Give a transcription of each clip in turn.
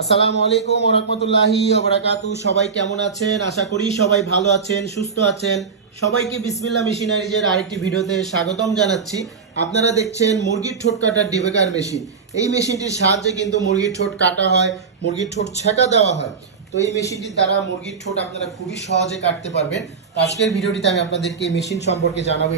আসসালামু আলাইকুম ওয়া রাহমাতুল্লাহি ওয়া বারাকাতুহু। সবাই কেমন আছেন? আশা করি সবাই ভালো আছেন, সুস্থ আছেন। সবাইকে বিসমিল্লাহ মেশিনারিজের আরেকটি ভিডিওতে স্বাগতম জানাচ্ছি। আপনারা দেখছেন মুরগির ঠোঁট কাটার ডিবেকার মেশিন। এই মেশিনটির সাহায্যে কিন্তু মুরগির ঠোঁট কাটা হয়, মুরগির ঠোঁট ছেঁকা দেওয়া হয়। তো এই মেশিনটির দ্বারা মুরগির ঠোঁট আপনারা খুবই সহজে কাটতে পারবেন। তো আজকের ভিডিওটিতে আমি আপনাদেরকে এই মেশিন সম্পর্কে জানাবো,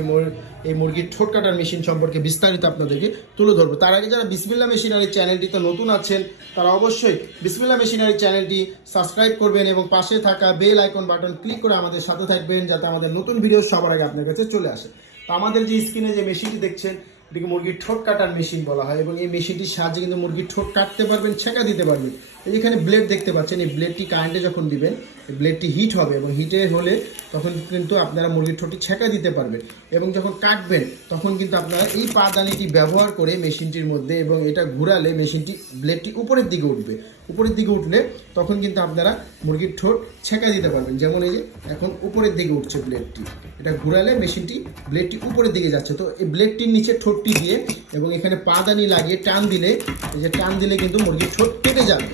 এই মুরগির ঠোঁট কাটার মেশিন সম্পর্কে বিস্তারিত আপনাদেরকে তুলে ধরবো। তার আগে যারা বিসমিল্লাহ মেশিনারি চ্যানেলটিতে নতুন আছেন তারা অবশ্যই বিসমিল্লাহ মেশিনারি চ্যানেলটি সাবস্ক্রাইব করবেন এবং পাশে থাকা বেল আইকন বাটন ক্লিক করে আমাদের সাথে থাকবেন, যাতে আমাদের নতুন ভিডিও সবার আগে আপনার কাছে চলে আসে। তো আমাদের যে স্ক্রিনে যে মেশিনটি দেখছেন এটিকে মুরগির ঠোঁট কাটার মেশিন বলা হয় এবং এই মেশিনটির সাহায্যে কিন্তু মুরগির ঠোঁট কাটতে পারবেন, ছেঁকা দিতে পারবেন। এই যেখানে ব্লেড দেখতে পাচ্ছেন, এই ব্লেডটি কারেন্টে যখন দিবেন এই ব্লেডটি হিট হবে এবং হিটে হলে তখন কিন্তু আপনারা মুরগির ঠোঁটটি ছেঁকা দিতে পারবেন এবং যখন কাটবেন তখন কিন্তু আপনারা এই পাদানিটি ব্যবহার করে মেশিনটির মধ্যে এবং এটা ঘুরালে মেশিনটি ব্লেডটি উপরের দিকে উঠবে। উপরের দিকে উঠলে তখন কিন্তু আপনারা মুরগির ঠোঁট ছেঁকা দিতে পারবেন। যেমন এই যে এখন উপরের দিকে উঠছে ব্লেডটি, এটা ঘুরালে মেশিনটি ব্লেডটি উপরের দিকে যাচ্ছে। তো এই ব্লেডটির নিচে ঠোঁটটি দিয়ে এবং এখানে পাদানি লাগিয়ে টান দিলে, এই যে টান দিলে কিন্তু মুরগির ঠোঁট কেটে যাবে।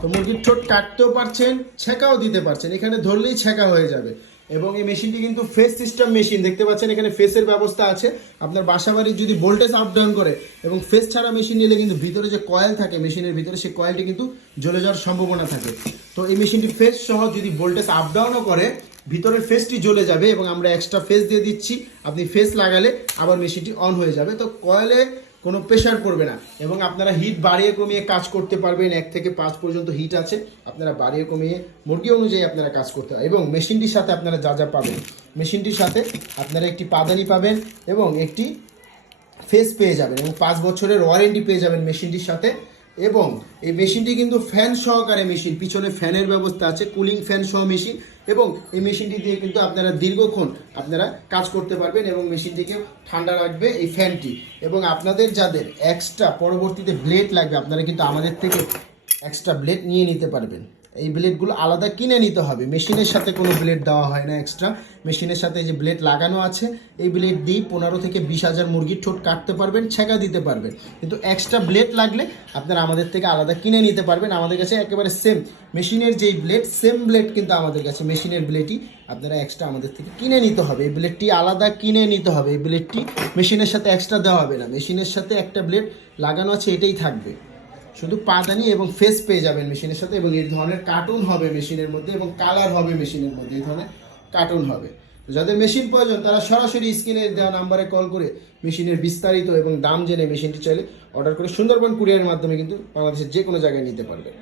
তো মুরগির ঠোঁট কাটতেও পারছেন, ছেঁকাও দিতে পারছেন, এখানে ধরলেই ছেঁকা হয়ে যাবে। এবং এই মেশিনটি কিন্তু ফেস সিস্টেম মেশিন, দেখতে পাচ্ছেন এখানে ফেসের ব্যবস্থা আছে। আপনার বাসাবাড়ির যদি ভোল্টেজ আপ ডাউন করে এবং ফেস ছাড়া মেশিন নিলে কিন্তু ভিতরে যে কয়েল থাকে মেশিনের ভিতরে, সেই কয়েলটি কিন্তু জ্বলে যাওয়ার সম্ভাবনা থাকে। তো এই মেশিনটি ফেস সহ যদি ভোল্টেজ আপ ডাউনও করে ভিতরের ফেসটি জ্বলে যাবে এবং আমরা এক্সট্রা ফেস দিয়ে দিচ্ছি। আপনি ফেস লাগালে আবার মেশিনটি অন হয়ে যাবে। তো কয়েলে কোনো প্রেশার পড়বে না এবং আপনারা হিট বাড়িয়ে কমিয়ে কাজ করতে পারবেন। 1 থেকে 5 পর্যন্ত হিট আছে, আপনারা বাড়িয়ে কমিয়ে মুরগি অনুযায়ী আপনারা কাজ করতে হয়। এবং মেশিনটির সাথে আপনারা যা যা পাবেন, মেশিনটির সাথে আপনারা একটি পাদানি পাবেন এবং একটি ফেস পেয়ে যাবেন এবং 5 বছরের ওয়ারেন্টি পেয়ে যাবেন মেশিনটির সাথে। এবং এই মেশিনটি কিন্তু ফ্যান সহকারে মেশিন, পিছনে ফ্যানের ব্যবস্থা আছে, কুলিং ফ্যান সহ মেশিন। এবং এই মেশিনটি দিয়ে কিন্তু আপনারা দীর্ঘক্ষণ আপনারা কাজ করতে পারবেন এবং মেশিনটিকে ঠান্ডা রাখবে এই ফ্যানটি। এবং আপনাদের যাদের এক্সট্রা পরবর্তীতে ব্লেড লাগবে আপনারা কিন্তু আমাদের থেকে এক্সট্রা ব্লেড নিয়ে নিতে পারবেন। এই ব্লেডগুলো আলাদা কিনে নিতে হবে, মেশিনের সাথে কোনো ব্লেড দেওয়া হয় না এক্সট্রা। মেশিনের সাথে যে ব্লেড লাগানো আছে এই ব্লেড দিয়ে 15 থেকে 20,000 মুরগির ঠোঁট কাটতে পারবেন, ছেঁকা দিতে পারবেন। কিন্তু এক্সট্রা ব্লেড লাগলে আপনারা আমাদের থেকে আলাদা কিনে নিতে পারবেন। আমাদের কাছে একেবারে সেম মেশিনের যেই ব্লেড, সেম ব্লেড কিন্তু আমাদের কাছে, মেশিনের ব্লেডই আপনারা এক্সট্রা আমাদের থেকে কিনে নিতে হবে। এই ব্লেডটি আলাদা কিনে নিতে হবে, এই ব্লেডটি মেশিনের সাথে এক্সট্রা দেওয়া হবে না। মেশিনের সাথে একটা ব্লেড লাগানো আছে, এটাই থাকবে। শুধু পাদানি এবং ফেস পেয়ে যাবেন মেশিনের সাথে এবং এই ধরনের কার্টুন হবে মেশিনের মধ্যে এবং কালার হবে মেশিনের মধ্যে, এই ধরনের কার্টুন হবে। যাদের মেশিন প্রয়োজন তারা সরাসরি স্ক্রিনে দেওয়া নাম্বারে কল করে মেশিনের বিস্তারিত এবং দাম জেনে মেশিনটি চাইলে অর্ডার করে সুন্দরবন কুরিয়ারের মাধ্যমে কিন্তু বাংলাদেশের যে কোনো জায়গায় নিতে পারবেন।